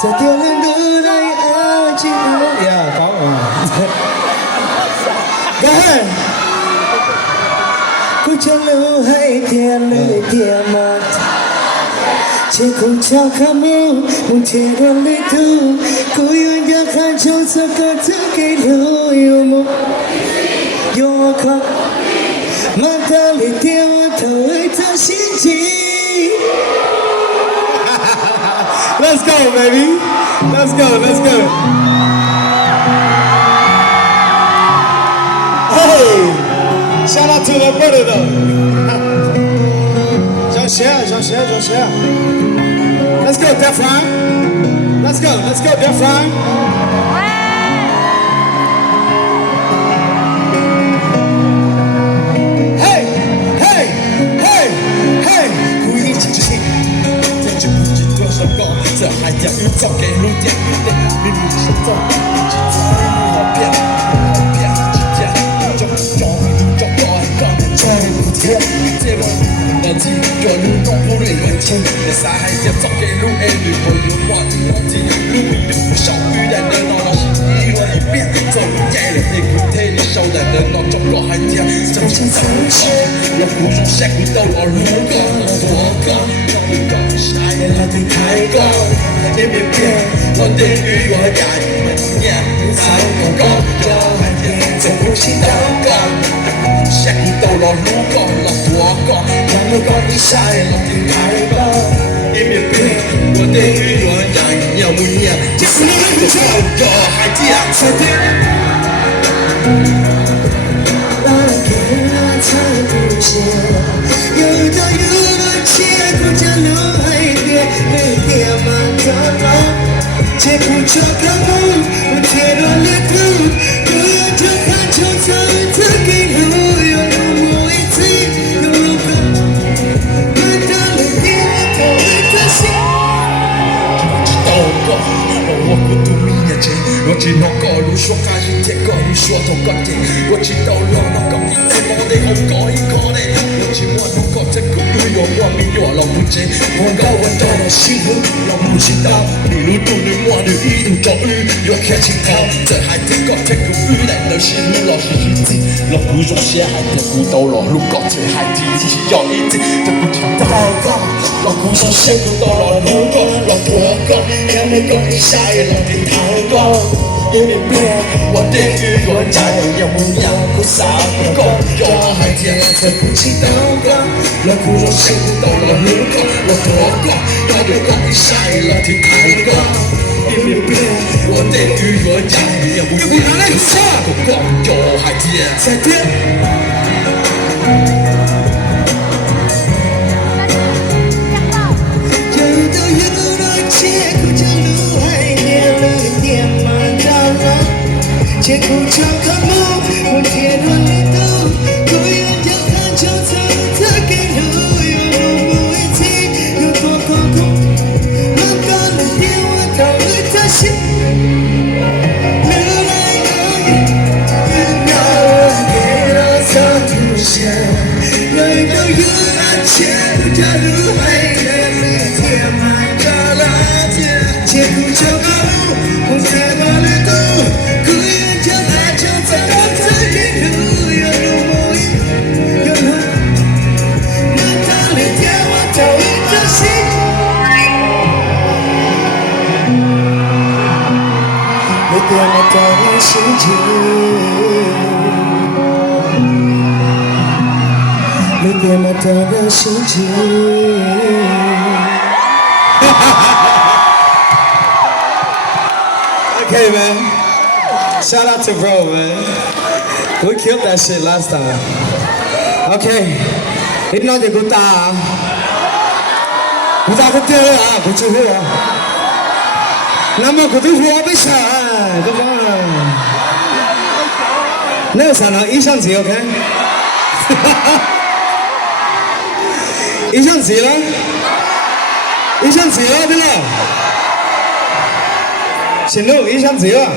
在电人都来爱情呀，搞我。Go cô chẳng lưu hay tiền lời tiền mà chỉ cùng chào cảm ơn một thiên đường lý thu cô yêu nhớ khăn trong giấc mơ thứ cây lưu yêu một yêu không mà ta lý tiêu thời ta xin chỉ Let's go baby let's go hey Shout out to my brother though. Jean-Cher. Let's go, Def Rhyme. Let's go, Def Rhyme. Hey. Cú đi chỉ thế. Thế chứ cũng chỉ tôi sao có. Giờ hai tiếng ướt trong cái lối tiếng ướt đấy. Mình sẽ trong. Chỉ thấy họ biết.我知在路當鋪嚟揾錢，你曬喺只執嘅路 every boy you want to want to，路邊的不少女人的鬧鬧是一輪一變，走路街了你不睇你手的人鬧中國海天，真情曾經，我不用寫不到我如果我講，我講下一個的太高，你別變，我的語我講，也不好講，就海天，這不是禱告。寫不到落路角，落多角，讓我講你曬落天太高，一面變，我的語言要不要？這是你的錯，要海底彩電。把給了才不行，有的切不着路海邊，你別忙着走，切不着高空，我切斷了頭，不要就看就走，這給路。我知我個路說家人這個路說同個人，我知道路那個一代我哋好過一個呢，我知我那個這個路有我咪有老不知，我高我到了幸福我不知道，你路途你我的一路遭遇，有看清頭，這還這個這個遇來的是路老是日子，老不用寫還這古道老路角這還地地要一定，這不聽禱告，老不用寫古道老路角老多個，讓你講你下一老的禱告。一面變，我的語言在有不一樣，苦啥不夠，有海天才不知道個，老苦肉吃不到了路口，我多個，要有個你下一老天太高。一面變，我的語言在有不一樣，苦啥不夠，有海天才變。切苦尝看路，我铁断了头，不愿要看就走，这给路有路不一起，有多空空，慢到了电话到了他心，流来而已，要我给了他出现，来到有那切不着路海的里天满着了天，切苦尝看路，我铁断了头。别那到我心境，你别那到我心境。Okay, man. Shout out to bro, man. We killed that shit last time. Okay. Ít nói thì cô ta không tiêu à, cô chưa hứa à. Năm mà cô thứ hứa bây giờ. Come on. 那个啥呢？一上级 OK？ 一上级了，一上级了，对吧？行路一上级了。